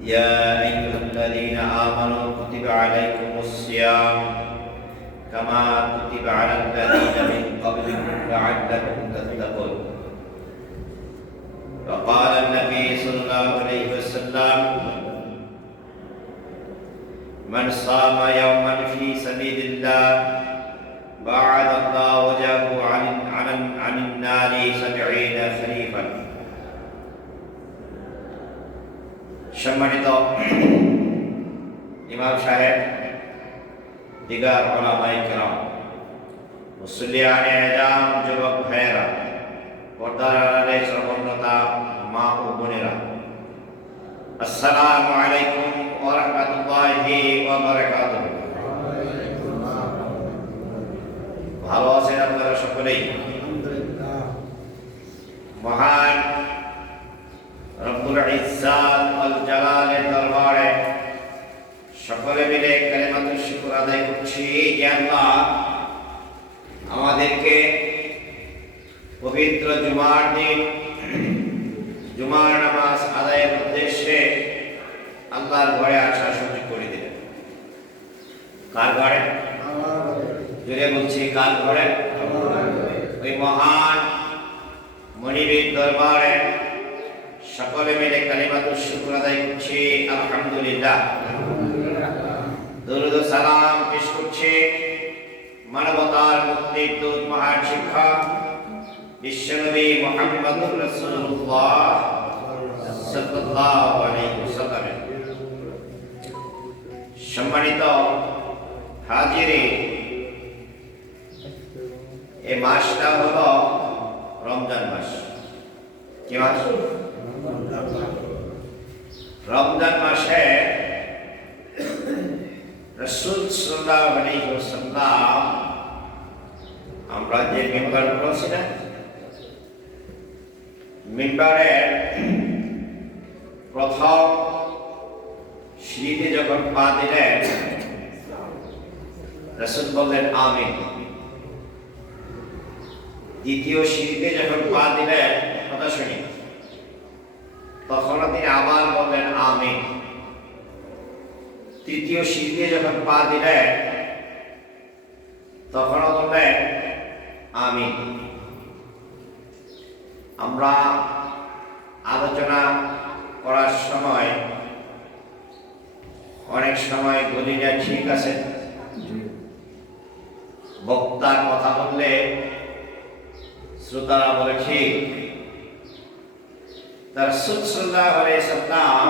يا أيها الذين آمنوا كتب عليكم الصيام كما كتب على الذين من قبلكم لعلكم تتقون. وقال النبي صلى الله عليه وسلم: من صام يوما في سبيل الله بعد الله وجهه عن النار 70 خريفا. সম্মানিত ইমাম সাহেব, দিগার উলামায়ে কেরাম, মুসল্লিয়ানে আযম, যুবক ভাইয়েরা, পর্দার আড়ালে শ্রবণরতা মা ও বোনেরা, আসসালামু আলাইকুম ওয়া রাহমাতুল্লাহি ওয়া বারাকাতুহু। ভালো আছেন আপনারা সকলেই? মহান রব্বুল ইজ্জাত ওয়াল জালালের দরবারে সকলে মিলে কালিমাতুশ শুকর আদায় করছি যে আল্লাহ আমাদেরকে পবিত্র জুমার দিন জুমার নামাজ আদায়ের উদ্দেশ্যে আল্লাহর ঘরে আসার সুযোগ করে দিলেন। কার ঘরে? জোরে বলছি, কার ঘরে? ওই মহান মনিবের দরবারে সকলে মিলে কালিমাতুশ শুকর আদায় করছি আলহামদুলিল্লাহ। দরুদ ও সালাম পেশ করছি মানবতার মুক্তির দূত মহান শিক্ষক বিশ্বনবী মুহাম্মদুর রাসূলুল্লাহ সাল্লাল্লাহু আলাইহি ওয়াসাল্লাম। সম্মানিত হাজিরিন, এই মাসটা হলো রমজান মাস। কি মাস? রমজান মাসে রাসূল সাল্লাল্লাহু আলাইহি ওয়াসাল্লাম আমরা যে মিম্বার বলছি না, মিম্বারের প্রথম সিঁড়িতে যখন পা দিলেন রাসূল বললেন আমিন। দ্বিতীয় সিঁড়িতে যখন পা দিলেন, কথা শুনি, তখন তিনি আবার বললেন আমিন। তৃতীয় সিঁড়িতে যখন পা দিলেন তখনও বললেন আমিন। আমরা আলোচনা করার সময় অনেক সময় বলি না, ঠিক আছে, বক্তার কথা বললে শ্রোতারা বলে ঠিক। রাসূল সাল্লাল্লাহু আলাইহি ওয়াসাল্লাম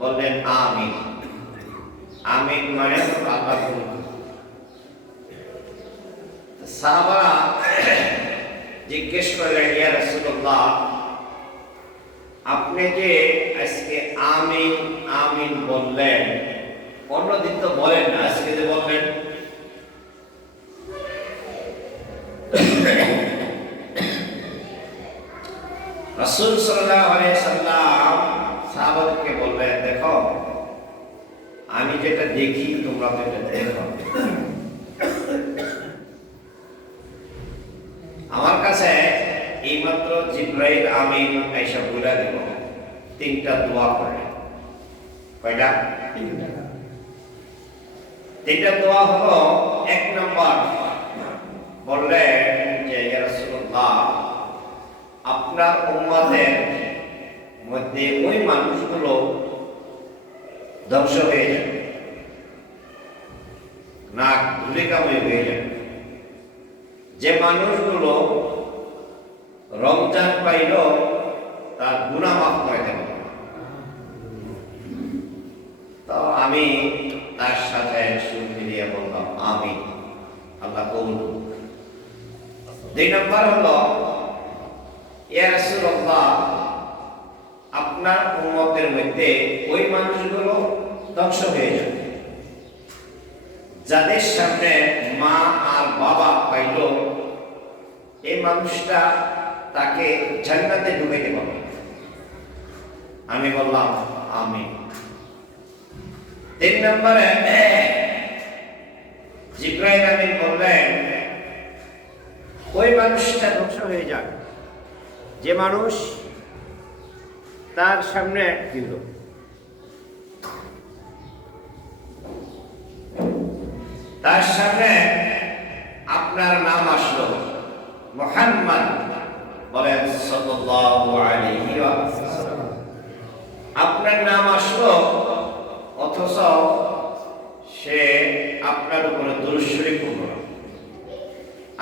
বললেন আমিন। আমিন মানে আল্লাহ কবুল। সাহাবারা জিজ্ঞেস করলেন, ইয়া রাসূলুল্লাহ, আপনি যে আজকে আমিন আমিন বললেন, অন্যদিন তো বলেন না, আজকে যে বললেন। রাসূল সাল্লাল্লাহু আলাইহি ওয়াসাল্লাম সাহাবাদেরকে বললেন, দেখো, আমি যেটা দেখি তোমরা তো এটা দেখো। আমার কাছে এইমাত্র জিবরাইল আমিন আয়েশা বলে দিল 3টা দোয়া করে। কয়টা? 3টা দোয়া হলো, 1 নম্বর বললেন যে ইয়া রাসূলুল্লাহ, আপনার উম্মতের মধ্যে ওই মানুষগুলো ধ্বংস হয়ে যাবে, নাক ধুলিকাময় হয়ে যাবে, যে মানুষগুলো রমজান পাইল তার গুনাহ মাফ করে দেব। তো আমি তার সাথে সুর মিলিয়ে বললাম আমিন, আল্লাহ কবুল। 2 নম্বর হলো, ইয়া রাসূলুল্লাহ, আপনার উম্মতের মধ্যে ওই মানুষগুলো ধ্বংস হয়ে যাবে যাদের সামনে মা আর বাবা পাইল, এই মানুষটা তাকে জান্নাতে ঢুকাইতে পারবে। আমি বললাম আমিন। 3 নম্বরে জিবরাইল আমিন বললেন, ওই মানুষটা ধ্বংস হয়ে যাক যে মানুষ তার সামনে দিল মুহাম্মদ বলেন সাল্লাল্লাহু আলাইহি ওয়াসাল্লাম। আপনার নাম আসলো অথচ সে আপনার উপরে দুরূদ শরীফ পড়ল।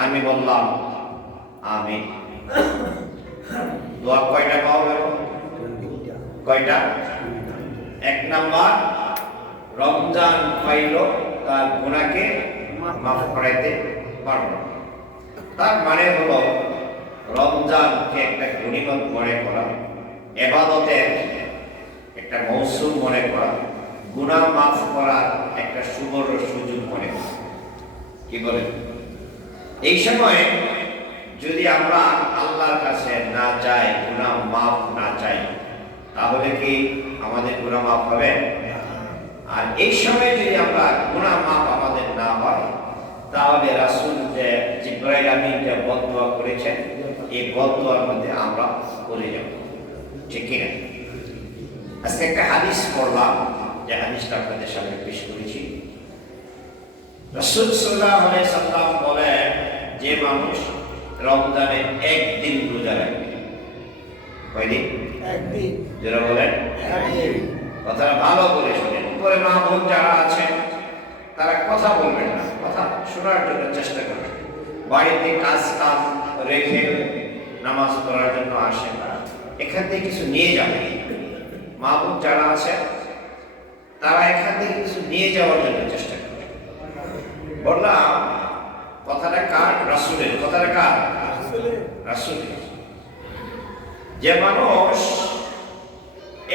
আমি বললাম আমিন। দোয়া কয়টা পাওয়া গেল? কয়টা? এক নাম্বার, রমজান পাইল, তার গুনাহকে মাফ করাইতে পারল। তার মানে হলো রমজানকে একটা গনিমত মনে করা, ইবাদতের একটা মৌসুম মনে করা, গুনাহ মাফ করার একটা সুবর্ণ সুযোগ মনে করা। কি বলেন? এই সময় যদি আমরা আল্লাহর কাছে না চাই, গুনাহ মাফ না চাই, তাহলে কি আমাদের গুনাহ মাফ হবে? আর এই সময় যদি আমরা গুনাহ মাফ আমাদের না হয়, তাহলে রাসূল যে জিবরাইল আমিনকে বদদুয়া করেছেন, এই বদদুয়ার মধ্যে আমরা পড়ে যাব। ঠিক কি না? আজকে একটা হাদিস পড়লাম, যে হাদিসটা আপনাদের সামনে পেশ করেছি। রাসূল সাল্লাল্লাহু আলাইহি সাল্লাম বলেন, যে মানুষ রমজানে একদিন রোজা রাখবে। কয়দিন? একদিন। যারা বলেন একদিন। কথাটা ভালো করে শুনেন। উপরে মা বোন যারা আছেন তারা কথা বলবেন না, কথা শোনার জন্য চেষ্টা করবেন। বাড়িতে কাজ কাম রেখে নামাজ পড়ার জন্য আসেন, এখান থেকে কিছু নিয়ে যাবেন। মা বোন যারা আছেন তারা এখান থেকে কিছু নিয়ে যাওয়ার জন্য চেষ্টা করবেন। বললাম কথাটা কার? রাসূলের। কথাটা কার? রাসূলের। যে মানুষ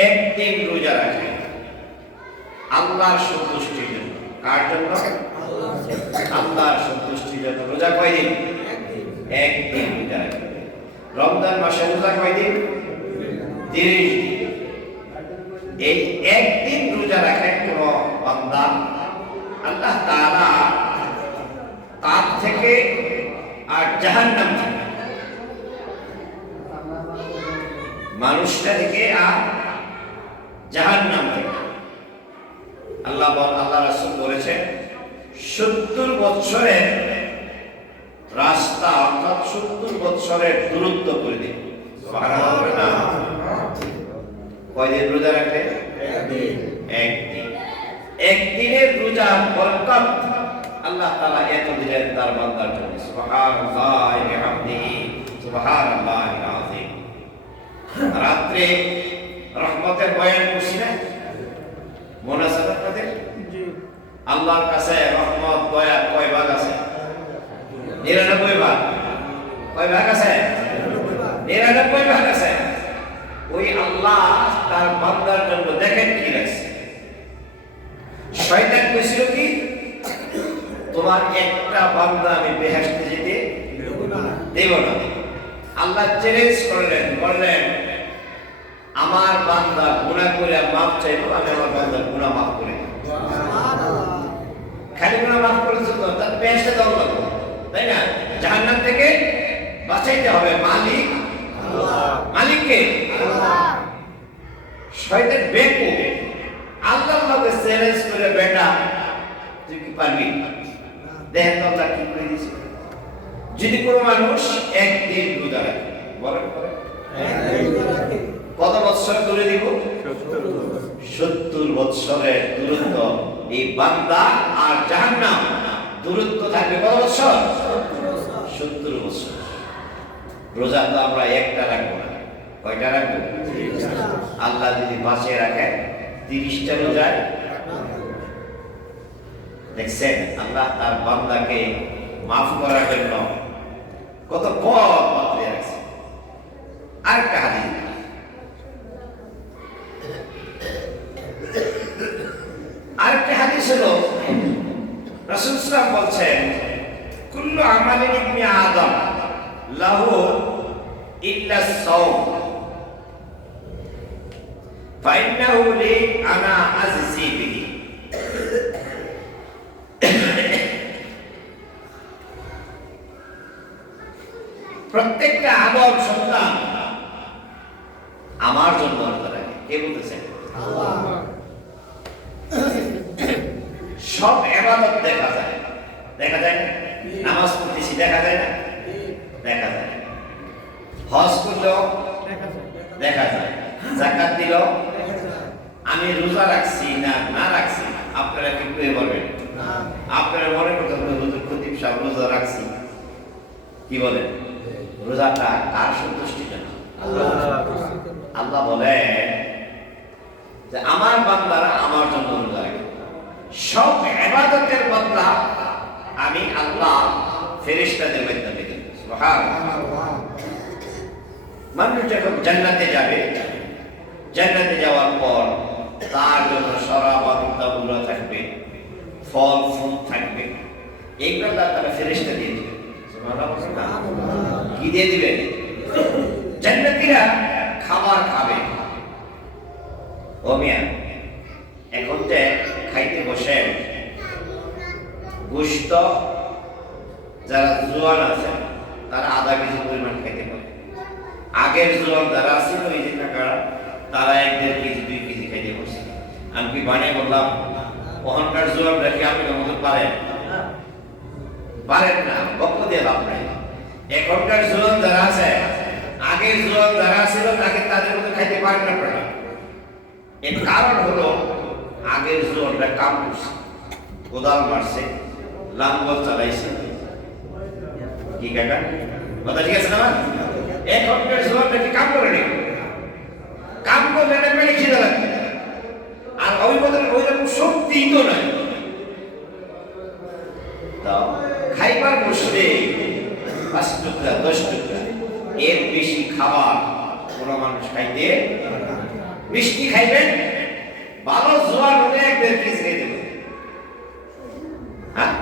একদিন রোজা রাখে আল্লাহর সন্তুষ্টির জন্য। কার জন্য? আল্লাহর সন্তুষ্টির জন্য। রোজা কয়দিন? একদিন রোজা রাখে। রমজান মাসে রোজা কয়দিন? 30 দিন। এই একদিন রোজা রাখে কোন বান্দা, আল্লাহ তাআলা তার থেকে আর জাহান্নাম থেকে, মানুষটা থেকে আর জাহান্নাম থেকে আল্লাহ রাসূল বলেছেন 70 বছরের রাস্তা, অর্থাৎ 70 বছরের দূরত্ব করে দিন। সুবহানাল্লাহ। কয়দিন রোজা রাখলে? একদিন। একদিন। একদিনের রোজার বরকত আল্লাহ তাআলা এত দিলেন তার বান্দার জন্য। সুবহানাল্লাহি ওয়া বিহামদিহি, সুবহানাল্লাহিল আযীম। রাত্রে রহমতের বয়ান করছি না? মনে আছে আপনাদের? আল্লাহর কাছে রহমত দয়া কয় ভাগ আছে? 99 ভাগ। কয় ভাগ আছে? 99 ভাগ আছে। ওই আল্লাহ তার বান্দার জন্য দেখেন কি রাখছে। শয়তান কইছিল কি, তোমার একটা বান্দা আমি বেহেশতে যেতে দেব না। আল্লাহ চ্যালেঞ্জ করলেন, বললেন আমার বান্দা গুনাহ করে মাফ চাইলো, আমি আমার বান্দার গুনাহ মাফ করে দেব। খালি গুনাহ মাফ করেছে তো তার বেহেশতে দেওয়া লাগবে, তাই না? জাহান্নাম থেকে বাঁচাইতে হবে মালিক আল্লাহ। মালিককে আল্লাহ। শয়তান বেকুব, আল্লাহর লগে চ্যালেঞ্জ করে, বেটা তুই কি পারবি? দেখেন তো আল্লাহ কি করে দিয়েছে। যদি কোনো মানুষ একদিন রোজা রাখে, বলেন কত বছর দূরে দিব? 70 বছরের দূরত্ব। এই বান্দা আর জাহান্নাম দূরত্ব থাকবে কত বছর? 70 বছর। রোজা তো আমরা একটা রাখবো না, কয়টা রাখবো? আল্লাহ যদি বাঁচিয়ে রাখেন 30টা রোজায়। দেখছেন আল্লাহ তার বান্দাকে মাফ করার জন্য কত পথ বাতলে রাখছে। আরেকটা হাদিস, হলো রাসূল সাল্লাল্লাহু আলাইহি বলছেন, কুল্লু আমালিন ইবনি আদম লাহু ইল্লা সাওম ফাইন্নাহু লি আনা আজজি বিহি। প্রত্যেকটা আদম সন্তান আমার জন্য আল্লাহ রাখে। কে বলতেছেন? আল্লাহ। সব ইবাদত দেখা যায়, দেখা যায় না? নামাজ পড়তেছি দেখা যায় না? দেখা যায়, হজ করলেও দেখা যায়, যাকাত দিলেও আমি রোজা রাখছি না না রাখছি আপনারা কি করে বলবেন? আপনারা মনে করতেন হুজুর খতিব সাহেব রোজা রাখছি, কি বলেন? রোজাটা কার সন্তুষ্টির জন্য? আল্লাহ বলে যে আমার বান্দারা আমার জন্য রোজা রাখে, সব ইবাদতের বদলা আমি আল্লাহ ফেরেশতাদের মাধ্যমে দেব। সুবহানাল্লাহ। মানুষ যখন জান্নাতে যাবে, জান্নাতে যাওয়ার পর তার জন্য সরাবগুলো থাকবে, ফল ফুল থাকবে, এইগুলো তারা ফেরেশতা দিয়ে দিবে। কি দিয়ে দিবে? জান্নাতীরা খাবার খাবে। ও মিয়া, এখন যে খাইতে বসে গোশত যারা জোয়ান আছে তারা আধা কেজি পরিমাণ খাইতে পারে। আগের জোয়ান যারা ছিল এই যে কাকারা, তারা 1-1.5 কেজি 2 কেজি খাইতে বসে। আমি কি বানিয়ে বললাম ওখানকার জোয়ান রেখে আপনি মতো পারেন? পারেন না, বক্ত দিয়ে লাভ নাই। এখনকার জোয়ান যারা আছে, আগের জোয়ান যারা ছিল তাকে তাদের মতো খাইতে পারেন না আপনারা। এর কারণ হলো আগের জোয়ানরা কাম করছে, কোদাল মারছে, লাঙ্গল চালাইছে। কি কাকা কথা ঠিক আছে না? এখনকার জোয়ানরা কি কাম করে নেই, কাম করলে না পেলে খিদে লাগবে, আর ওই বদলে ওই রকম শক্তি তো নাই। খাইবার বসলে 5 টুকরা 10 টুকরা, এর বেশি খাবার কোন মানুষ খাইতে, মিষ্টি খাইবেন ভালো জোয়ান হলে 1-1.5 কেজি খাইতে পারে। হ্যাঁ,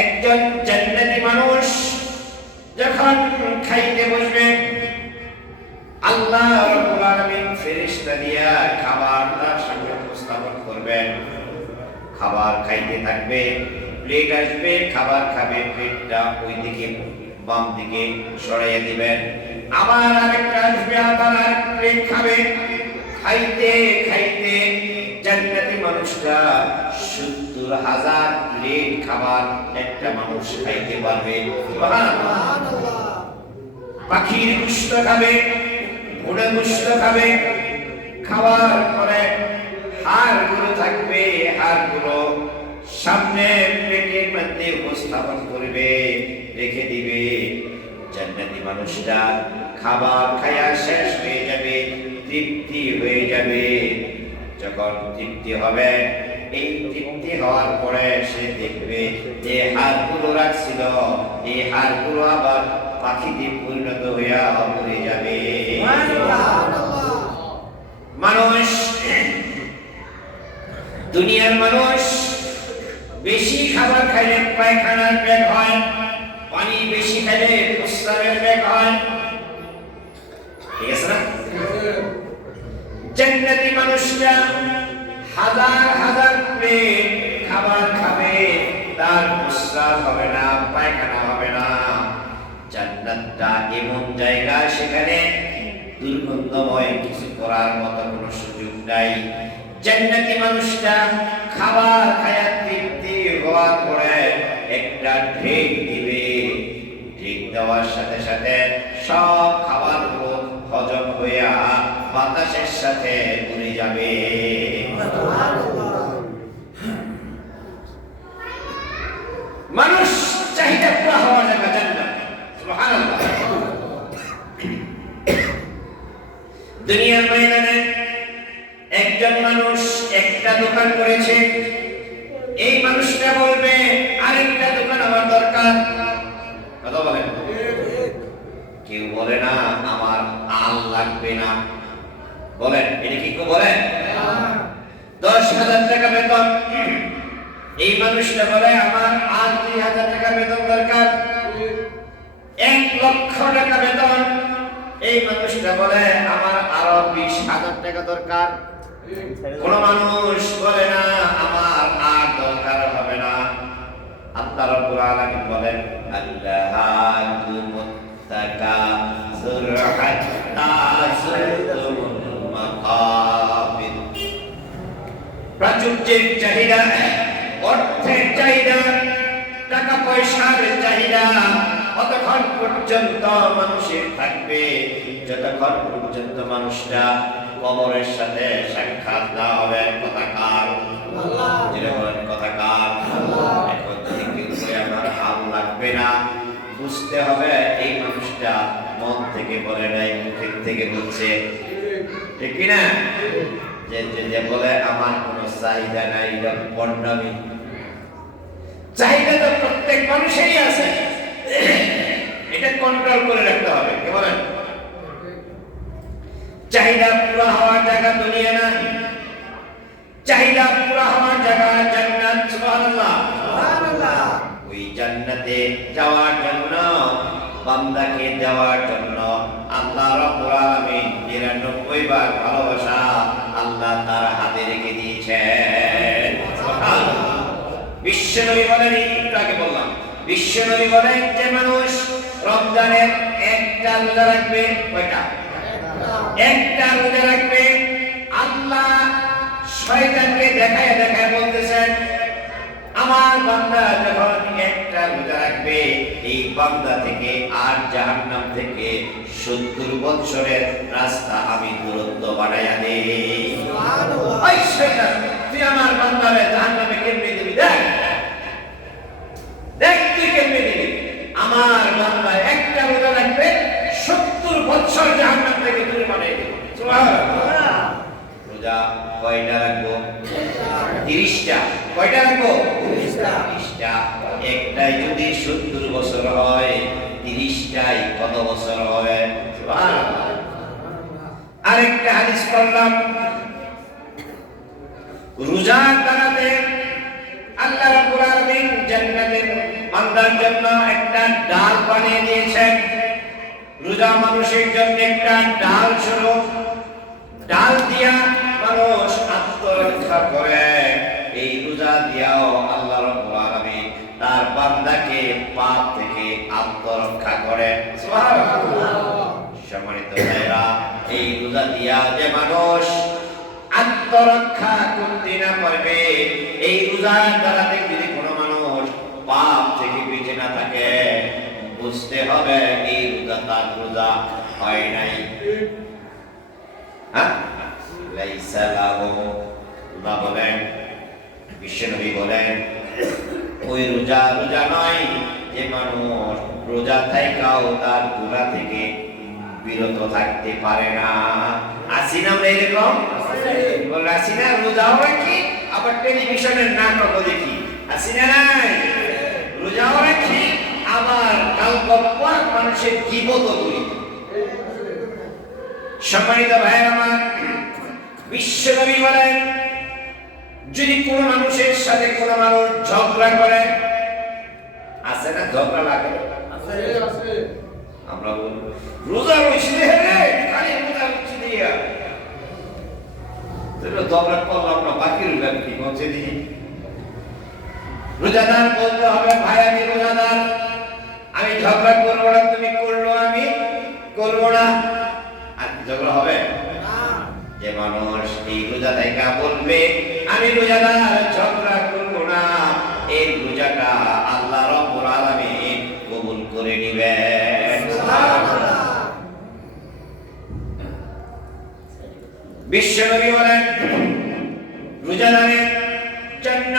একজন জান্নাতি মানুষ যখন খাইতে বসবে, আল্লাহ রাব্বুল আলামিন ফেরেশতা দিয়া খাবার তার সামনে উপস্থাপন করবেন। খাবার খাইতে থাকবে, প্লেট আসবে, খাবার খাবে, প্লেটটা ওই দিকে বাম দিকে সরাইয়া দিবেন। আবার আরেকটা আসবে, আবার আরেক প্লেট খাবে। খাইতে খাইতে জান্নাতি মানুষটা 70,000 প্লেট খাবার একটা মানুষ খাইতে পারবে। সুবহানাল্লাহ। পাখির গোশত খাবে, ঘোড়া গোশত খাবে, খাবার পরে হাড়গুলো থাকবে, হাড়গুলো সামনে প্লেটের মধ্যে উপস্থাপন করবে, রেখে দিবে। জান্নাতি মানুষটা খাবার খায়া শেষ হয়ে যাবে, তৃপ্তি হয়ে যাবে। যখন তৃপ্তি হবে, এই তৃপ্তি হওয়ার পরে সে দেখবে যে হাড়গুলো রাখছিল, এই হাড়গুলো আবার পাখিতে পরিণত হইয়া পড়ে যাবে। মানুষ, দুনিয়ার মানুষ বেশি খাবার খাইলে পায়খানার বেগ হয়, পানি বেশি খাইলে প্রস্রাবের বেগ হয়, ঠিক আছে না? জান্নাতি মানুষরা হাজার হাজার প্লেট খাবার খাবে, তার প্রস্রাব হবে না, পায়খানা হবে না। জান্নাতটা এমন জায়গা, সেখানে দুর্গন্ধময় কিছু করার মতো কোনো সুযোগ নাই। জান্নাতি মানুষটা খাবার খায়া তৃপ্তি হওয়ার পরে একটা ঢেক দিবে, ঢেক দেওয়ার সাথে সাথে সব খাবারগুলো হজম হইয়া বাতাসের সাথে উড়ে যাবে। মানুষ চাহিদা পুরা হওয়ার জায়গা জান্নাত। সুবহানাল্লাহ। দুনিয়ার ময়দানে একজন মানুষ একটা দোকান করেছে, এই মানুষটা বলবে আরেকটা দোকান আমার দরকার। কথা বলেন? কেউ বলে না আমার আল লাগবে না, বলেন? এটা কি কেউ বলেন? 10,000 টাকা বেতন, এই মানুষটা বলে আমার আর 2,000 টাকা বেতন দরকার। 1 লক্ষ টাকা বেতন, এই মানুষটা বলে আমার আরো 20,000 টাকা দরকার। কোন মানুষ বলে না আমার আর দরকার হবে না। আল্লাহ রাব্বুল আলামিন বলেন আল্লাহু মুত্তাকাসির হাত্তা যুরতুমুল মাকাবির। প্রাচুর্যের চাহিদা, অর্থের চাহিদা, টাকা পয়সার চাহিদা ততক্ষণ পর্যন্ত মানুষের থাকবে যতক্ষণ পর্যন্ত মানুষটা কবরের সাথে সাক্ষাৎ না হবে। কথাকার কথাকার এখন যদি কেউ আমার হাল লাগবে না, বুঝতে হবে এই মানুষটা মন থেকে বলে নাই, মুখের থেকে বলছে, ঠিক কিনা? যে বলে আমার কোনো চাহিদা নাই, এটা পণ্যমি। চাহিদা তো প্রত্যেক মানুষেরই আছে, এটা কন্ট্রোল করে রাখতে হবে। কে বলেন? চাহিদা পুরো হওয়ার জায়গা দুনিয়া না, চাহিদা পুরো হওয়ার জায়গা জান্নাত। সুবহানাল্লাহ, সুবহানাল্লাহ। ওই জান্নাতে যাওয়ার জন্য, বান্দাকে দেওয়ার জন্য আল্লাহ রাব্বুল আলামিন ৯৯ বার ভালোবাসা আল্লাহ তার হাতে রেখে দিয়েছেন। সুবহানাল্লাহ। বিশ্বনবী বলেন, একটু আগে বললাম, বিশ্বনবী বলেন যে মানুষ রমজানের একটা রোজা রাখবে, কয়টা? একটা রোজা রাখবে, আল্লাহ শয়তানকে দেখায় দেখায় বলতেছেন আমার বান্দা যখন একটা রোজা রাখবে, এই বান্দা থেকে আর জাহান্নাম থেকে ৭০ বছরের রাস্তা আমি দূরত্ব বাড়াইয়া দেই। সুবহানাল্লাহ। ওই শয়তান, তুই আমার বান্দারে জাহান্নামে কেমনে দিবি? দেখ তুই কেমনে দিবি। আমার বান্দা একটা রোজা রাখবে, ৭০ বছর জাহান্নাম থেকে দূরে বাড়াই দেব। সুবহানাল্লাহ। রোজা কয়টা রাখবো? ৩০টা। কয়টা রাখবো? ৩০টা। একটাই যদি ৭০ বছর হয়, ৩০টাই কত বছর হবে? সুবহানাল্লাহ। আরেকটা হাদিস পড়লাম, রোজার দ্বারাতে আল্লাহ রাব্বুল আলামিন জান্নাতের বান্দার জন্য একটা ডাল বানিয়ে দিয়েছেন। রোজা মানুষের জন্য একটা ডাল স্বরূপ, ডাল দিয়া মানুষ আত্মরক্ষা করে। এই রোজা দিয়াও আল্লাহ রাব্বুল আলামিন তার বান্দাকে পাপ থেকে আত্মরক্ষা করে। সুবহানাল্লাহ। সম্মানিত ভাইরা, এই রোজা দিয়া যে মানুষ আত্মরক্ষা করতে না পারবে, এই রোজার দ্বারা যদি কোনো মানুষ পাপ থেকে বেঁচে না থাকে, বুঝতে হবে এই রোজা তার রোজা হয় নাই। লাইসা লাহু, আল্লাহ বলেন, বিশ্বনবী বলেন, ওই রোজা রোজা নয় যে মানুষ রোজা থাকাও তার গুনাহ থেকে বিরত থাকতে পারে না। আসি না আমরা এরকম? আসি না? রোজাও রাখি, আবার টেলিভিশনের নাটকও দেখি। আসি না? নাই। রোজাও রাখি, আবার কালগপ্প মানুষের গীবতও করি। সম্মানিত ভাইরা আমার, বিশ্বনবী বলেন, যদি কোনো মানুষের সাথে কোনো মানুষ ঝগড়া করে, আছে না ঝগড়া লাগে? আছে। আমরা বলি রোজা রইছে রে, খালি রোজা রইছে দিয়া তো ঝগড়া করলাম না, বাকি রোজা কি বলছে দিই? রোজাদার বলতে হবে, ভাই আমি রোজাদার, আমি ঝগড়া করবো না, তুমি করলো আমি করবো না। আর ঝগড়া হবে না। যে মানুষ এই রোজা থেকে বলবে আমি রোজাদার, ঝগড়া করবো না, এই রোজাটা আল্লাহ রাব্বুল আলামিন কবুল করে নেবেন। সুবহানাল্লাহ। বিশ্বনবী বলেন, রোজাদারের জন্য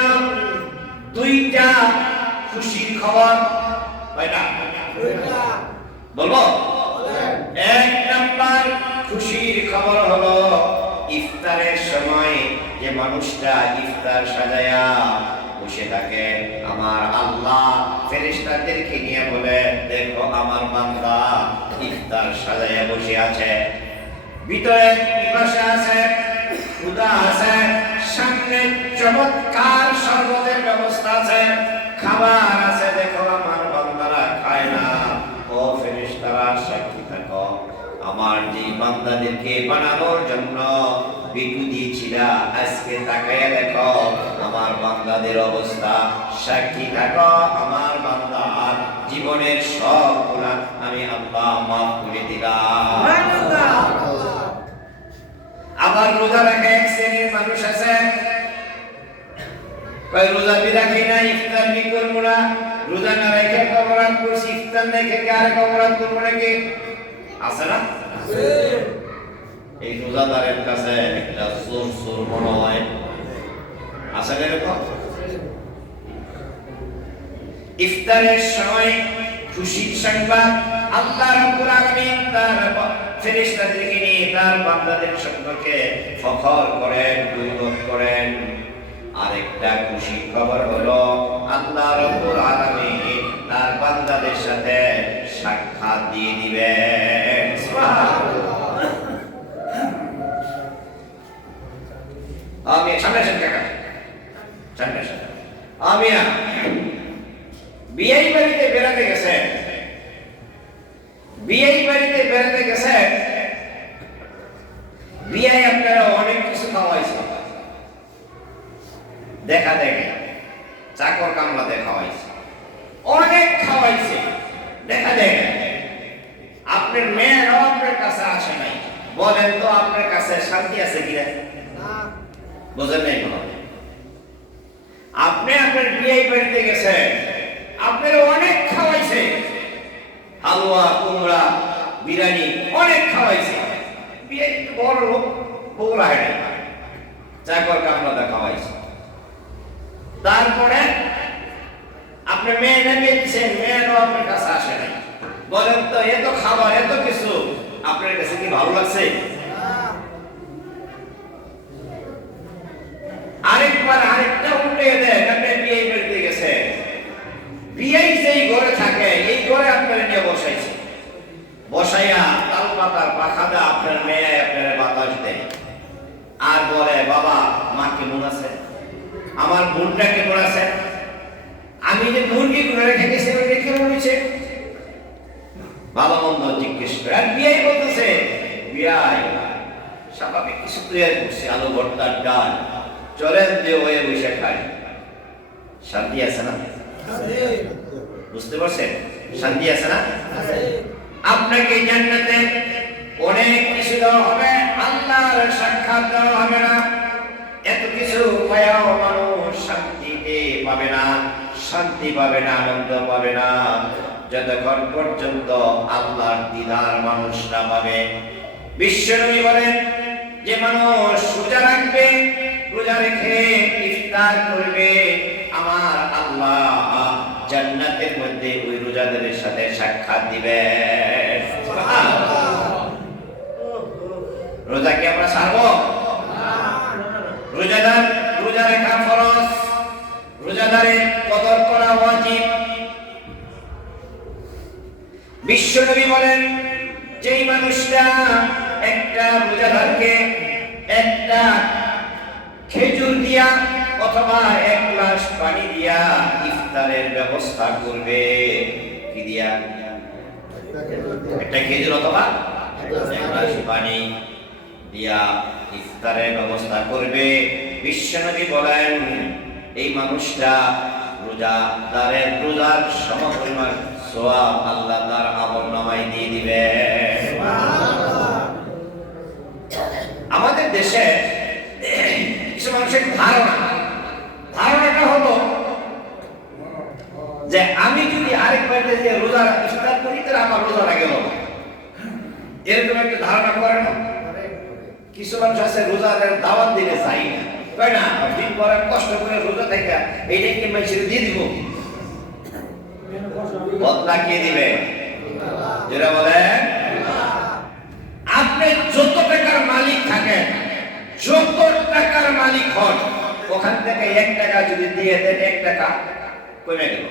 দুইটা খুশির খবর। কয়টা? দুইটা। বলবো? এক নাম্বার খুশির খবর হলো ইফতারের সময় যে মানুষটা ইফতার সাজায়া বসে থাকে, আমার আল্লাহ ফেরেশতাদেরকে নিয়ে বলে, দেখো আমার বান্দা ইফতার সাজায়া বসে আছে, ভিতরে পিপাসা আছে, ক্ষুধা আছে, সামনে চমৎকার শরবতের ব্যবস্থা আছে, খাবার আছে, দেখো আমার বান্দারা খায় না। ও ফেরেশতারা সাক্ষী থাকো, আমার যে বান্দাদেরকে বানানোর জন্য বিকু দিয়েছিলা, আজকে তাকায়া দেখো আমার বান্দাদের অবস্থা, সাক্ষী থাকো আমার বান্দার জীবনের সব গুনাহ আমি আল্লাহ মাফ করে দিলাম। আবার রোজা রাখে এক শ্রেণীর মানুষ আছে, রোজা রাখি না, ইফতার নি করবো না, রোজা না রেখে কবরাত করছি, ইফতার রেখে কি আর কবরাত করবো নাকি? আছে না? এই রোজাদারের কাছে একটা চোর চোর মনে হয়, আছে না এরকম? ইফতারের সময় খুশির সংবাদ আল্লাহ রাব্বুল আলামিন তার ফেরেশতাদেরকে নিয়ে তার বান্দাদের সম্পর্কে ফখর করেন, গৌরব করেন। আরেকটা খুশির খবর হলো আল্লাহ রাব্বুল আলামিন তার বান্দাদের সাথে সাক্ষাৎ দিয়ে দিবেন। সুবহানাল্লাহ। আমি সামনে সামনে সামনে সামনে আমি বিয়ে বাড়িতে বেড়াতে গেছেন, বিয়ে বাড়িতে বেড়াতে গেছেন, বিয়ে আপনারা অনেক কিছু খাওয়াইছে, দেখা দেখে চাকর কামলাতে খাওয়াইছে, অনেক খাওয়াইছে, দেখা দেখে আপনার মেয়েরাও আপনার কাছে আসে নাই। বলেন তো আপনার কাছে শান্তি আছে কিনা? বোঝেন নাই মনে হয়। আপনি আপনার বিয়ে বাড়িতে গেছেন, আপনার অনেক খাওয়াইছে, হালুয়া, কুমড়া, বিরিয়ানি অনেক খাওয়াইছে, বিয়ে বড় লোক বউরা হয় না, চাকর কামলাতে খাওয়াইছে। তারপরে আপনি মেয়ে নেমে দিচ্ছেন, মেয়েরও আপনার কাছে আসে নাই। বলেন তো এত খাবার এত কিছু আপনার কাছে কি ভালো লাগছে? আরেকবার আরেকটা উল্টে দেন, আপনি বিয়ে বাড়িতে গেছে, বিয়ে যেই ঘরে থাকে এই ঘরে আপনার নিয়ে বসাইছে, বসাইয়া তাল পাতার পাখাদা আপনার মেয়ে আপনার বাতাস দেয় আর বলে বাবা মা কেমন আছে, আমার বোনটা কেমন আছে, আমি যে মুরগি গুলো রেখে গেছি ওইটা কেমন হয়েছে, ভালো মন্দ জিজ্ঞেস করে। আর বিয়ে বলতেছে বিয়াই স্বাভাবিক কিছু তৈরি করছে, আলু ভর্তার ডাল, চলেন যে ওয়ে বসে খাই। শান্তি আছে না? বুঝতে পারছেন? শান্তি আছে না? আপনাকে জান্নাতে অনেক কিছু দেওয়া হবে, আল্লাহর সাক্ষাৎ দেওয়া হবে না। এত কিছু পায়াও মানুষ শান্তিতে পাবে না, শান্তি পাবে না, আনন্দ পাবে না যতক্ষণ পর্যন্ত আল্লাহর দিদার মানুষ না পাবে। বিশ্বনবী বলেন যে মানুষ রোজা রাখবে, রোজা রেখে ইফতার করবে, আমার আল্লাহ জান্নাতের মধ্যে ওই রোজাদারের সাথে সাক্ষাৎ দিবেন। রোজা কি আমরা ছাড়বো? রোজাদার রোজা রাখা ফরজ, রোজাদারের কদর করা ওয়াজিব। বিশ্বনবী বলেন যেই মানুষটা একটা রোজাদারকে একটা খেজুর দিয়া অথবা এক গ্লাস পানি দিয়া ইফতারের ব্যবস্থা করবে, কি দিয়া? একটা খেজুর অথবা এক গ্লাস পানি দিয়া ইফতারের ব্যবস্থা করবে। বিশ্বনবী বলেন এই মানুষটা রোজাদারের রোজার সমপরিমাণ সওয়াব আল্লাহ তার আমলনামায় দিয়ে দিবে। আমাদের দেশে কিছু মানুষের ধারণাটা হলো যে আমি যদি আরেক বাড়িতে যে রোজা ইফতার করি তাহলে আমার রোজাটা গেল, এরকম একটা ধারণা করে না? কিছু মানুষ আছে রোজার দাওয়াত দিলে চাই না, তাই না? দিন পরে কষ্ট করে রোজা থেকে এইটাই কি মানুষের দিয়ে দিব, বদলা কে দিবে? যেটা বলেন আপনি যত টাকার মালিক থাকেন, যত টাকার মালিক হন, ওখান থেকে 1 টাকা যদি দিয়ে দেন 1 টাকা কমে গেল।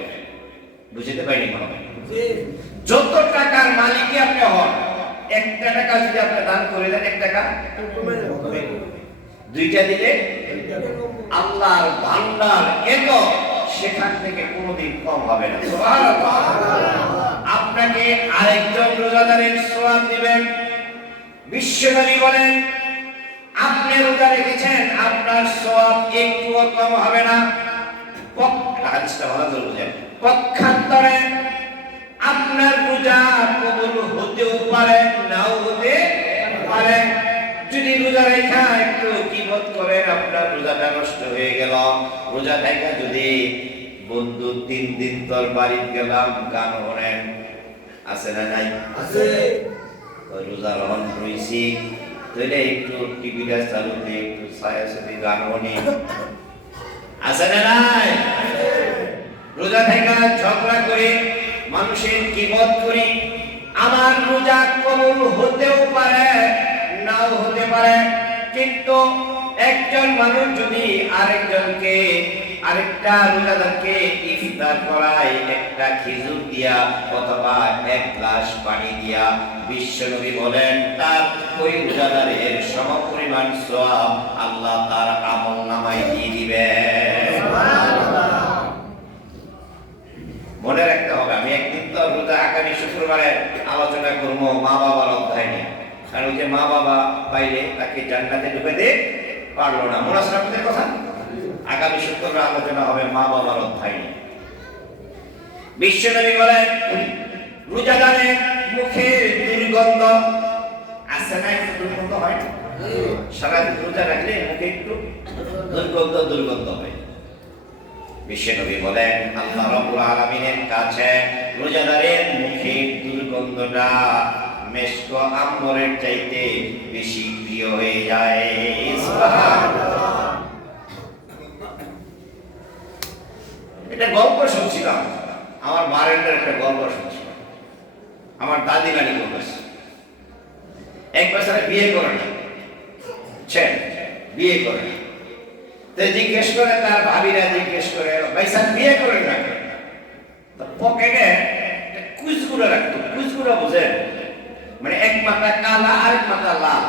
বুঝতে পারিনি মনে হয়? যত টাকার মালিকই আপনি হন, 1 টাকা যদি আপনি দান করে দেন 1 টাকা কমে গেল। 2টা দিলে আল্লাহর ভান্ডার এত, সেখান থেকে কোনোদিন কম হবে না। সুবহানাল্লাহ। আপনাকে আরেকজন রোজাদারের সওয়াব দিবেন। বিশ্বনবী বলেন আপনি রোজা রেখেছেন, আপনার সওয়াব একটুও কম হবে না। হাদিসটা ভালো করে বুঝেন। পক্ষান্তরে আপনার রোজা কবুল হতেও পারে, নাও হতে পারে। যদি রোজা রেখা একটু কিবত করেন, আপনার রোজাটা নষ্ট হয়ে গেল। রোজা থেকে যদি বন্ধু 3 দিন তোর বাড়ি গেলাম, গান হরেন আছে না নাই? আছে। রোজা রহন রইছি, তাহলে একটু টিভিটা চালু দিয়ে একটু ছায়া ছবি গান হনি আছে না নাই? রোজা থেকে ঝগড়া করে মানুষের কিবত করি, আমার রোজা কবুল হতেও পারে নাও হতে পারে, কিন্তু একজন মানুষ যদি আরেকজনকে আরেকটা রোজাদারকে ইফতার করায় একটা খেজুর দিয়া অথবা এক গ্লাস পানি দিয়া, বিশ্বনবী বলেন তার ওই রোজাদারের সমপরিমাণ সওয়াব আল্লাহ তার আমলনামায় দিয়ে দিবেন। মনে রাখতে হবে, আমি একদিন তো রোজা আগামী শুক্রবারে আলোচনা করবো মা বাবার অধ্যায় নিয়ে, কারণ ওই যে মা বাবা পাইলে তাকে জান্নাতে ঢুকাতে পারলো না, মনে আছে আপনাদের কথা? আগামী শুক্রবার আলোচনা হবে মা বাবার অধ্যায় নিয়ে। বিশ্বনবী বলেন রোজাদারের মুখে দুর্গন্ধ আছে না? একটু দুর্গন্ধ হয় না? সারা রোজা রাখলে মুখে একটু দুর্গন্ধ হয়। বিশ্বনবী বলেন আল্লাহ রাব্বুল আলামিনের কাছে রোজাদারের মুখে দুর্গন্ধটা মেশক আম্বরের চাইতে বেশি প্রিয় হয়ে যায়। সুবহানাল্লাহ। এটা গল্প শুনছিলাম, আমার বারেন্দার একটা গল্প শুনছিলাম, আমার দাদি নানি বলেছে এক বছর বিয়ে করে না, বিয়ে করে না, তো জিজ্ঞেস করে তার ভাবিরা জিজ্ঞেস করে ভাই স্যার বিয়ে করেন না, পকেটে কুচগুড়া রাখতো। কুচগুড়া বুঝেন? মানে এক মাথা কালা আর এক মাথা লাল,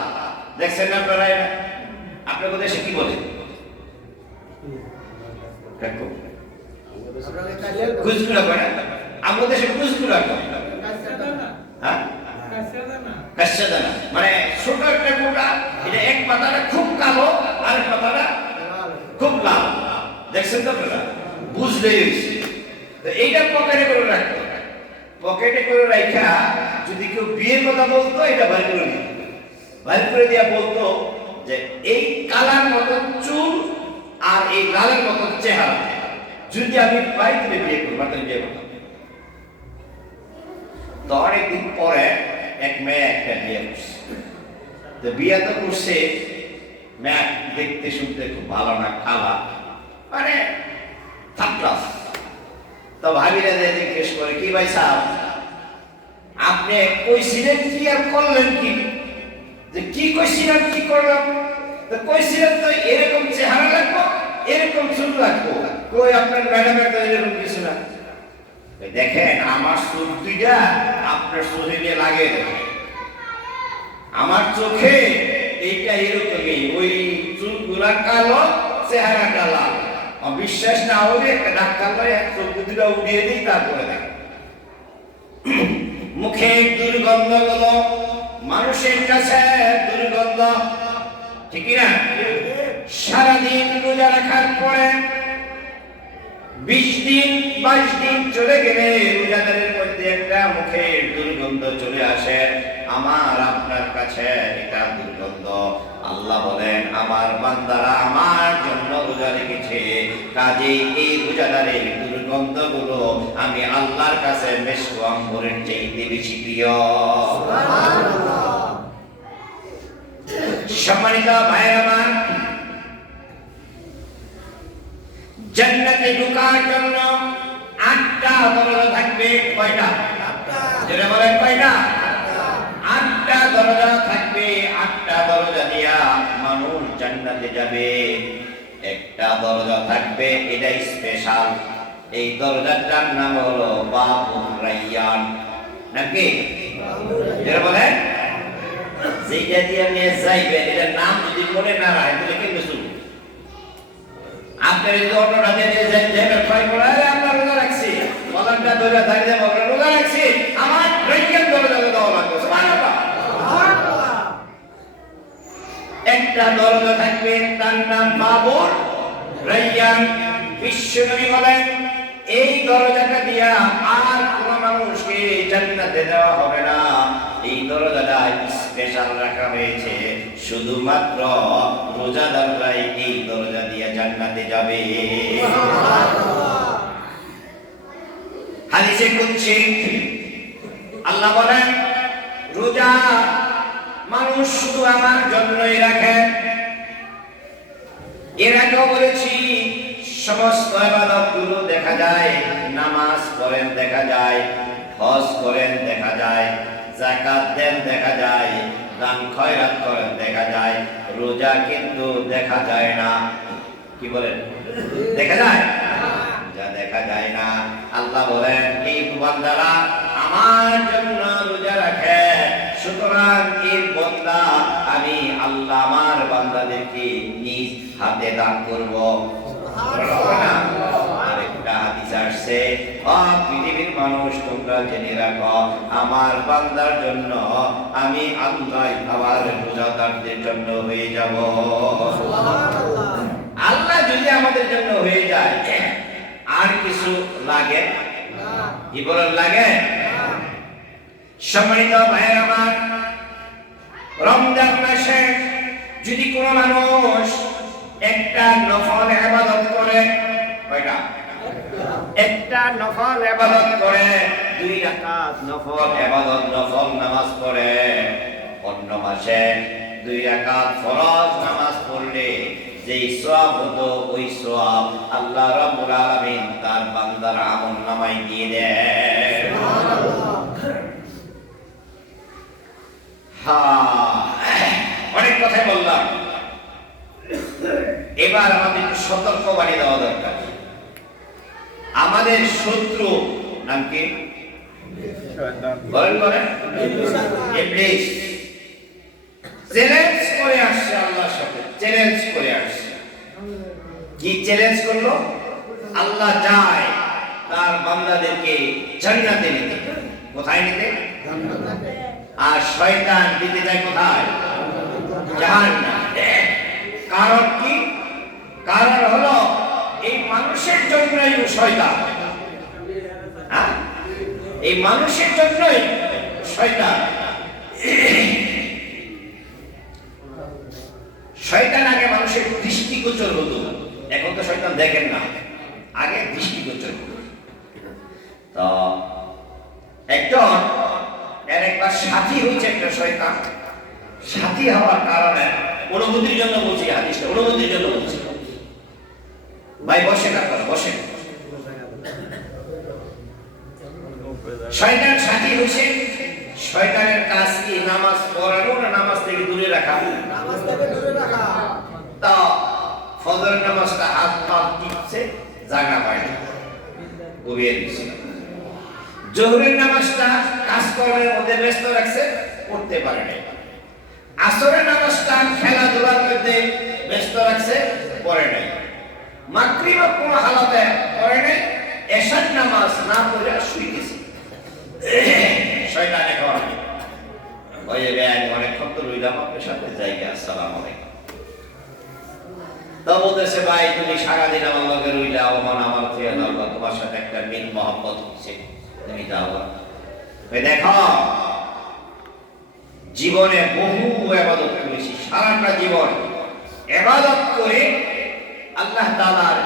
দেখছেন না আপনারা? আপনাদের দেশে কি বলে? কুচগুড়া করে না, আমাদের দেশে কুচগুড়া করে। হ্যাঁ, কাশিদানা মানে ছোট একটা গোটা, এটা এক পাতাটা খুব কালো আর এক পাতাটা খুব লাল, দেখছেন তো আপনারা? বুঝলেই হয়েছে। তো এইটা পকেটে করে রাখতো, পকেটে করে রাখা যদি কেউ বিয়ের কথা বলতো এটা বাইর করে দিত, বাইর করে দিয়া বলতো যে এই কালার মতন চুল আর এই লালের মতন চেহারা যদি আমি পাই তাহলে বিয়ে করবো, তাহলে বিয়ে করতাম। তো অনেকদিন পরে এক মেয়ে একটা বিয়ে করছে, তো বিয়ে তো করছে, মেয়ে দেখতে শুনতে খুব ভালো না, কালা মানে থার্ড ক্লাস। তো ভাবিরা জিজ্ঞেস করে কি ভাই সাহেব আপনি কইছিলেন কি আর করলেন কি? যে কি কইছিলাম কি করলাম? তো কইছিলেন তো এরকম চেহারা লাগবো, এরকম চুল লাগবো, কই আপনার ম্যাডামের তো এরকম কিছু না। দেখেন আমার চোখ দুইটা আপনার শরীরে লাগে, দেখেন আমার চোখে এইটা এরকমই, ওই চুলগুলা কালো চেহারাটা লাল। বিশ্বাস না হলে একটা ডাক্তার ভাই চোখ দুটা উঠিয়ে দিই, তারপরে দেখ। মুখে দুর্গন্ধ গুলো মানুষের কাছে দুর্গন্ধ, ঠিক না? সারাদিন রোজা রাখার পরে 20 দিন 22 দিন চলে গেলে রোজাদারের মধ্যে একটা মুখের দুর্গন্ধ চলে আসে, আমার আপনার কাছে এটা দুর্গন্ধ। আল্লাহ বলেন আমার বান্দারা আমার জন্য রোজা রেখেছে, কাজেই এই রোজাদারের দুর্গন্ধগুলো আমি আল্লাহর কাছে মেশক আম্বরের চাইতে বেশি প্রিয়। সুবহানাল্লাহ। সম্মানিত ভাইরা আমার, জান্নাতে ঢোকার জন্য 8টা দরজা থাকবে। কয়টা? 8টা। যেটা বলেন কয়টা? 8টা দরজা থাকবে। 8টা দরজা দিয়া মানুষ জান্নাতে যাবে। একটা দরজা থাকবে, এটা স্পেশাল, এই দরজাটার নাম হলো বাবুর রায়্যান। নাকি যেটা বলেন যেটা দিয়ে নিয়ে যাইবেন, এটার নাম যদি মনে না রাখেন তাহলে কেমনে শুনবেন? আপনার যদি অন্যটা দিয়ে যাইবেন ট্রাই করে, আমরা রোজা রাখছি, কলারটা ধরে দাঁড়িয়ে আমরা রোজা রাখছি, আমার রায়্যান দরজা দেওয়া লাগবে। সুবহানাল্লাহ। একটা দরজা থাকবে, তার নাম বাবুর রায়্যান। বিশ্বনবী বলেন এই দরজাটা দিয়া আর কোন মানুষকে জান্নাতে দেওয়া হবে না। এই দরজাটা স্পেশাল রাখা হয়েছে, শুধুমাত্র রোজাদাররাই এই দরজা দিয়ে জান্নাতে যাবে। হাদিসে কুদসি আল্লাহ বলেন, রোজা মানুষ শুধু আমার জন্যই রাখে। এর আগেও বলেছি, সমস্ত ইবাদতগুলো দেখা যায়, নামাজ পড়েন দেখা যায়, হজ করেন দেখা যায়, যাকাত দেন দেখা যায়, দান খয়রাত করেন দেখা যায়, রোজা কিন্তু দেখা যায় না। কি বলেন? দেখা যায়? যা দেখা যায় না। আল্লাহ বলেন, এই বান্দারা আমার জন্য রোজা রাখে, সুতরাং এর বদলা আমি আল্লাহ আমার বান্দাদেরকে নিজ হাতে দান করব। আরেকটা হাদিস আসছে, পৃথিবীর মানুষ তোমরা জেনে রাখো, আমার বান্দার জন্য আমি আল্লাহ আমার রোজাদারদের জন্য হয়ে যাব। আল্লাহ যদি আমাদের জন্য হয়ে যায়, আর কিছু লাগে? কি বলেন লাগে? সম্মানিত ভাইয়ের আমার, রমজান মাসে যদি কোন মানুষ একটা নফল ইবাদত করে, কয়টা? একটা নফল ইবাদত করে, 2 রাকাত নফল ইবাদত, নফল নামাজ পড়ে, অন্য মাসে 2 রাকাত ফরজ নামাজ পড়লে যেই সওয়াব হতো, ওই সওয়াব আল্লাহ রাব্বুল আলামিন তার বান্দার আমলনামায় দিয়ে দেন। সুবহানাল্লাহ। অনেক কথাই বললাম, এবার আমাদের সতর্ক বাণী দেওয়া দরকার। আমাদের শত্রু নাম কি? বলেন বলেন, ইবলিস। চ্যালেঞ্জ করে আসছে আল্লাহর সাথে, চ্যালেঞ্জ করে আসছে। কি চ্যালেঞ্জ করলো? আল্লাহ চায় তার বান্দাদেরকে জান্নাতে নিতে। কোথায় নিতে? জান্নাতে। আর শয়তান দিতে যায় কোথায়? জাহান্নামে। কারণ কি? কারণ হলো এই মানুষের জন্যই শয়তান। এই মানুষের জন্যই শয়তান। শয়তান আগে মানুষের দৃষ্টিগোচর হতো, এখন তো শয়তান দেখেন না, আগে দৃষ্টিগোচর হতো। তো একজন একবার সাথী হয়েছে একটা শয়তান। সাথী হওয়ার কারণে, অনুভূতির জন্য বলছি, হাদিসটা অনুভূতির জন্য বলছি। ভাই বসেন, আপনারা বসেন। শয়তান সাথী হয়েছে। শয়তানের কাজ কি? নামাজ পড়ানো না নামাজ থেকে দূরে রাখা? নামাজ থেকে দূরে রাখা। তা ফজরের নামাজটা হাত পা টিপছে, জায়গা পায় না, ঘুমিয়ে দিচ্ছে। জোহরের নামাজটা কাজকর্মের মধ্যে ব্যস্ত রাখছে, পড়তে পারে না। আসরের নামাজটা খেলাধুলার মধ্যে ব্যস্ত রাখছে, পড়ে নাই। মাগরিব কোন হালাতে পড়ে নাই। এশার নামাজ না পড়ে শুয়ে গেছে। শয়তান এখন ওই আমি অনেকক্ষণ তো রইলাম আপনার সাথে, জায়গা আসসালামু আলাইকুম। তো বলতেছে, ভাই তুমি সারাদিন আমার লগে রইলা, ওমান আমার থেকে দরকার, তোমার সাথে একটা মিল মহব্বত হচ্ছে, তুমি যাও। দেখো, জীবনে বহু ইবাদত করেছি, সারাটা জীবন ইবাদত করে আল্লাহ তাআলার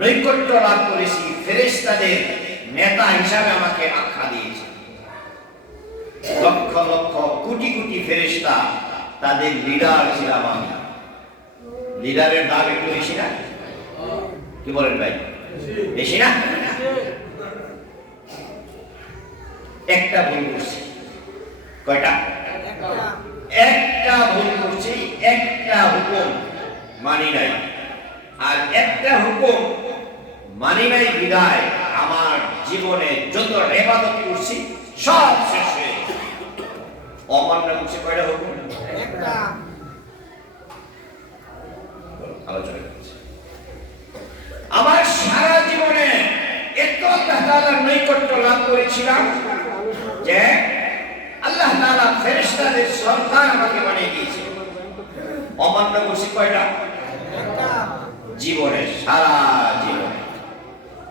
নৈকট্য লাভ করেছি, ফেরেশতাদের নেতা হিসাবে আমাকে আখ্যা দিয়েছে। লক্ষ লক্ষ কোটি কোটি ফেরেশতা, তাদের লিডার ছিলাম আমি। লিডারের দাম একটু বেশি না? কি বলেন ভাই, বেশি না? একটা ভুল করছি। কয়টা? একটা ভুল করছি, একটা হুকুম মানি নাই। আর একটা হুকুম মানি নাই বিদায় আমার জীবনে যত ইবাদত করছি সব শেষ হয়ে গেছে। অমান্য করছি কয়টা হুকুম? একটা। আলোচনা করছি। আমার সারা জীবনে এত আল্লাহ তাআলার নৈকট্য লাভ করেছিলাম যে আল্লাহ তাআলা ফেরেশতাদের সরদার আমাকে বানিয়ে দিয়েছে। অমান্য করছি কয়টা? একটা। জীবনে সারা জীবনে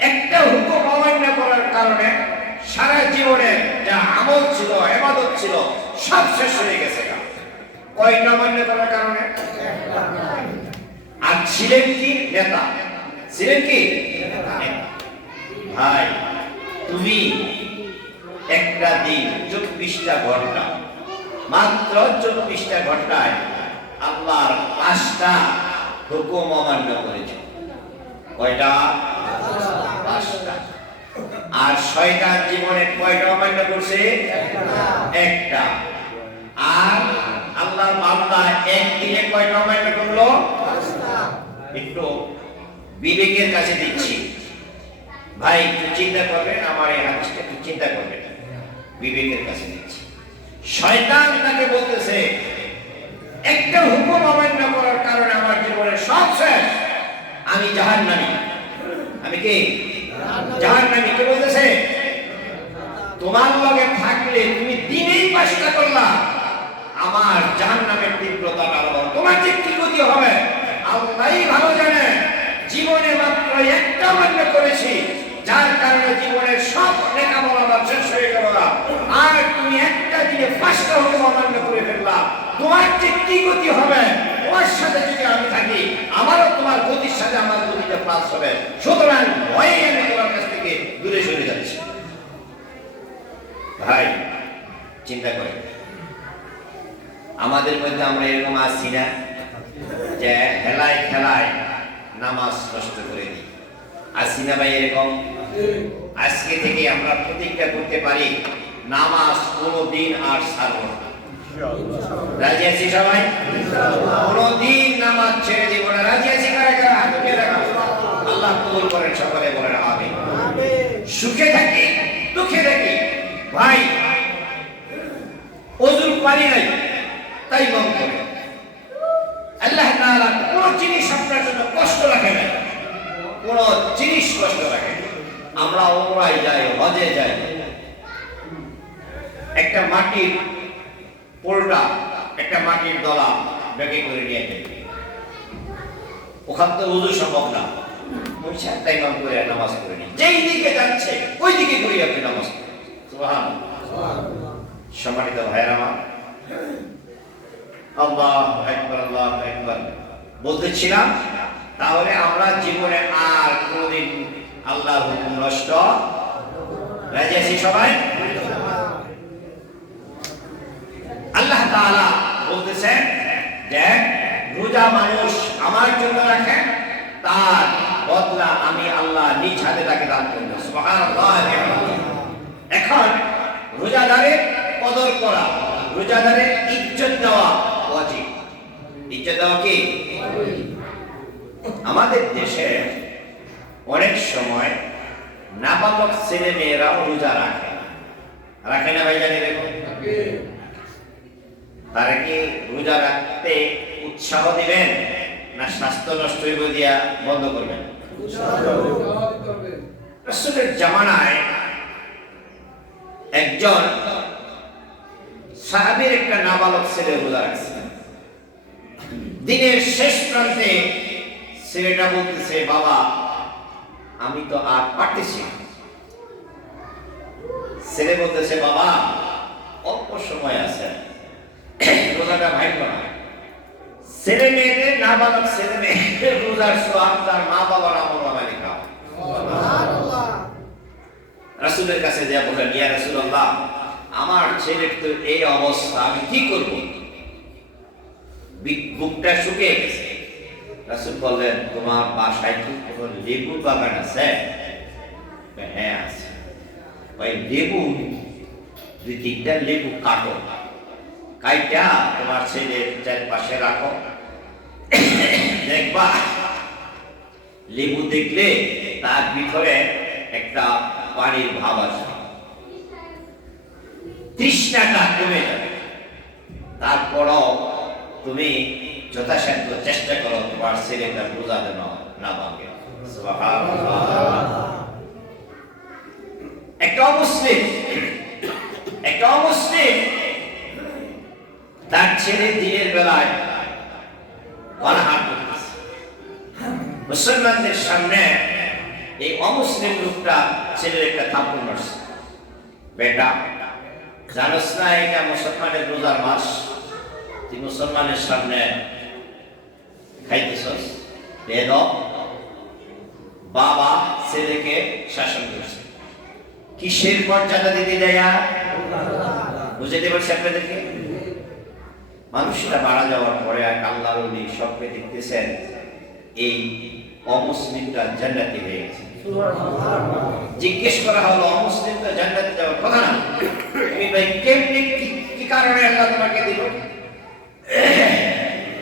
একটা হুকুম অমান্য করার কারণে সারা জীবনে যা আমল ছিল, ইবাদত ছিল, সব শেষ হয়ে গেছে। কয়টা অমান্য করার কারণে? একটা। আর ছিলেন কি? নেতা। ছিলেন কি? ভাই তুমি একটা দিন 24টা ঘন্টা, মাত্র 24টা ঘন্টায় আল্লাহর 5টা হুকুম অমান্য করেছ। কয়টা? 5টা। আর শয়তান জীবনে কয়টা অমান্য করছে? একটা। আর আল্লাহর বান্দা একদিনে কয়টা অমান্য করলো? 5টা। একটু বিবেকের কাছে দিচ্ছি ভাই, একটু চিন্তা করবেন, আমার এই হাদিসটা একটু চিন্তা করবেন, বিবেকের কাছে দিচ্ছি। শয়তান তাকে বলতেছে একটা হুকুম অমান্য করার কারণে আমার জীবনের সব শেষ, আমি জাহান্নামী। আমি কি জাহান্নামী? কে বলতেছে? তোমার লগে থাকলে তুমি দিনেই 5টা করলা, আমার জাহান্নামের তীব্রতাটা আরো বড়। তোমার যে কি গতি হবে আল্লাহই ভালো জানে। জীবনে মাত্র একটা অমান্য করেছি, যার কারণে জীবনের সব লেখাপড়া আমার শেষ হয়ে গেল না, আর তুমি একটা দিনে 5টা হুকুম অমান্য করে ফেললা, তোমার যে কি গতি হবে? তোমার সাথে যদি আমি থাকি, আমারও তোমার গতির সাথে আমার গতিটা প্লাস হবে। সুতরাং ভয়ে আমি তোমার কাছ থেকে দূরে সরে যাচ্ছি। ভাই চিন্তা করে, আমাদের মধ্যে আমরা এরকম আছি না যে হেলায় খেলায় নামাজ নষ্ট করে দিই? আছি না ভাই এরকম? আজকে থেকে আমরা প্রতিজ্ঞা করতে পারি নামাজ কোনদিন আর ছাড়ব না। রাজি আছি সবাই? কোনদিন নামাজ ছেড়ে দিব না। রাজি আছি কারা কারা? হাত উঠিয়ে রাখো। আল্লাহ কবুল করেন, সকলে বলেন আমিন। সুখে থাকি দুঃখে থাকি ভাই, ওযুর পানি নাই তাই মন করে। আল্লাহ তাআলা কোন জিনিস আপনার জন্য কষ্ট রাখে না, কোন জিনিস কষ্ট রাখে না। আমরা ওমরায় যাই, হজে যাই, একটা মাটির পোলটা, একটা মাটির দলা ব্যাগে করে নিয়ে যাই, ওখান তো ওযু সম্ভব না, ওই সাথে ইমাম করে নামাজ করে নি, যেই দিকে যাচ্ছে ওই দিকে করে আপনি নামাজ করেন। সুবহানাল্লাহ। সম্মানিত ভাইয়েরা আমার, আল্লাহু আকবার, আল্লাহু আকবার বলতেছিলাম। তাহলে আমরা জীবনে আর কোনদিন আল্লাহর হুকুম নষ্ট, রাজি আছি সবাই? আল্লাহ তাআলা বলতেছেন যে রোজা মানুষ আমার জন্য রাখে, তার বদলা আমি আল্লাহ নিজ হাতে তাকে দান করব। সুবহানাল্লাহ। এখন রোজাদারের কদর করা, রোজাদারের ইজ্জত দেওয়া ওয়াজিব। ইজ্জত দেওয়া কি? আমাদের দেশে অনেক সময় নাবালক ছেলে মেয়েরাও রোজা রাখে, রাখে না ভাই? জানি দেখো, তারা কি রোজা রাখতে উৎসাহ দিবেন না স্বাস্থ্য নষ্ট হইব দিয়া বন্ধ করবেন? রাসূলের জামানায় একজন সাহাবীর একটা নাবালক ছেলে রোজা রাখছে। দিনের শেষ প্রান্তে ছেলেটা বলতেছে, বাবা আমি তো আর পারতেছি না। ছেলে বলতেছে, বাবা অল্প সময় আছে, রোজাটা ভাঙবো না। ছেলে মেয়েদের, নাবালক ছেলে মেয়েদের রোজার সওয়াব তার মা বাবার আমলনামায় লেখা। সুবহানাল্লাহ। রাসূলের কাছে যা বললেন, ইয়া রাসূলুল্লাহ আমার ছেলের তো এই অবস্থা, আমি কি করব? বুকটা শুকিয়ে গেছে। রাসূল বললেন, তোমার বাসায় কি কোনো লেবু বাগান আছে? হ্যাঁ আছে। ওই লেবু 2-3টা লেবু কাটো, কাইটা তোমার ছেলের চারপাশে রাখো, দেখবা লেবু দেখলে তার ভিতরে একটা পানির ভাব আছে, তৃষ্ণাটা কমে যাবে। তারপরও তুমি যথাসাধ্য চেষ্টা করো তোমার ছেলেটা রোজা যেন না ভাঙে। সুবহানাল্লাহ। একটা অমুসলিম তার ছেলে দিনের বেলায় পানাহার করতেছে। মুসলমানদের সামনে এই অমুসলিম লোকটা ছেলের একটা থাপ্পড় মারছে। বেটা জানোস না এটা মুসলমানের রোজার মাস, তুই মুসলমানের সামনে খাইতেছস? বেদ। বাবা ছেলেকে শাসন করছে, কিসের মর্যাদা দিতে যায়? বুঝতে পারছি আপনাদেরকে? মানুষরা মারা যাওয়ার পরে আর আল্লাহর ওলি স্বপ্নে দেখতেছেন এই অমুসলিমটা জান্নাতি হয়ে গেছে। জিজ্ঞেস করা হলো, অমুসলিমটা জান্নাতে যাওয়ার কথা না, তুমি ভাই কেমনি কি কারণে আল্লাহ তোমাকে দিল?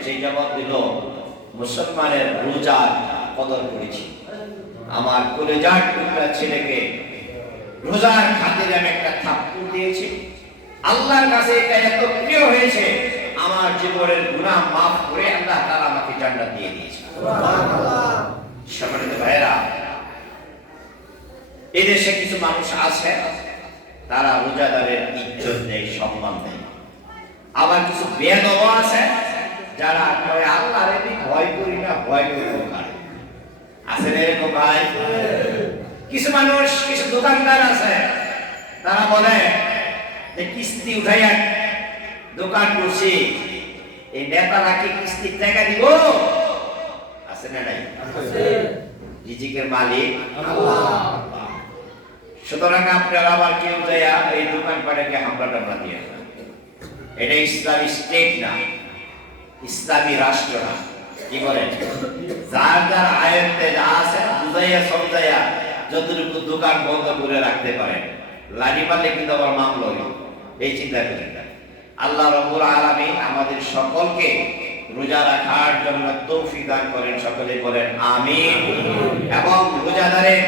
সেই জবাব দিল, মুসলমানের রোজার কদর করেছি। আমার কলেজার টুকরা ছেলেকে রোজার খাতিরে আমি একটা থাপ্পড় দিয়েছি। আল্লাহর কাছে এটা এত প্রিয় হয়েছে, আমার জীবনের গুনাহ মাফ করে আল্লাহ তাআলা আমাকে জান্নাত দিয়ে দিয়েছে। সুবহানাল্লাহ। সম্মানিত ভাইরা, এই দেশে কিছু মানুষ আছে তারা রোজাদারের ইজ্জত দেয়, সম্মান দেয়। আবার কিছু বেয়াদব আছে যারা কয় আল্লাহর আমি ভয় করি না, ভয় করি ওখানে। আছে না এরকম ভাই? কিছু মানুষ, কিছু দোকানদার আছে তারা বলে যে কিস্তি উঠাইয়া দোকান করছি, এই নেতারা কি কিস্তির টাকা দিব? আছে না নাই? রিজিকের মালিক আল্লাহ। সুতরাং আপনারা আবার কেউ যায় এই দোকান পাড়াকে হামলা টামলা দিয়ে না। এটা ইসলামী স্টেট না, ইসলামী রাষ্ট্র না। কি বলেন? যার যার আয়ত্তে যা আছে বুঝাইয়া সমঝাইয়া যতটুকু দোকান বন্ধ করে রাখতে পারেন, লাঠি মারলে কিন্তু আবার মামলা হইল। এই চিন্তা করেন না। আল্লাহ রাব্বুল আলামিন আমাদের সকলকে রোজা রাখার জন্য তৌফিক দান করেন। সকলে বলেন আমিন। এবং রোজাদারের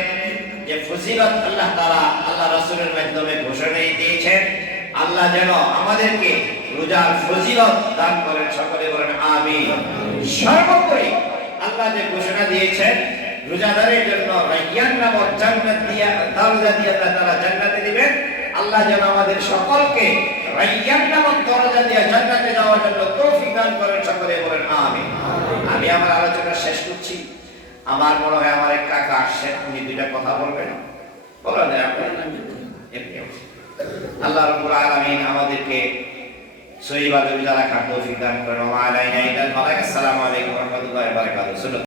যে ফজিলত আল্লাহ তাআলা আল্লাহ রাসূলের মাধ্যমে ঘোষণা দিয়েছেন, আল্লাহ যেন আমাদেরকে রোজার ফজিলত দান করেন। সকলে বলেন আমিন। সর্বোপরি আল্লাহ যে ঘোষণা দিয়েছেন রোজাদারের জন্য রায়্যান নামক জান্নাত দিয়া দরজা দিয়ে আল্লাহ তাআলা জান্নাতে দিবেন। আল্লাহ যেন আমাদের সকলকে রায়্যান নামক দরজা দিয়ে জান্নাতে যাওয়ার জন্য তৌফিক দান করেন। সকলে বলেন আমিন। আমি আমার আলোচনা শেষ করছি। আমার মনে হয় আমার এক কাকা আসছেন, উনি দুইটা কথা বলবেন। বলেন এমনি। আল্লাহ রাব্বুল আলামিন আমাদেরকে সহিভাবে রোজা রাখার তৌফিক দান করেন। ওয়া আলাইনা ইলাল বালাগ। আসসালামু আলাইকুম ওয়া রাহমাতুল্লাহি ওয়া বারাকাতুহু।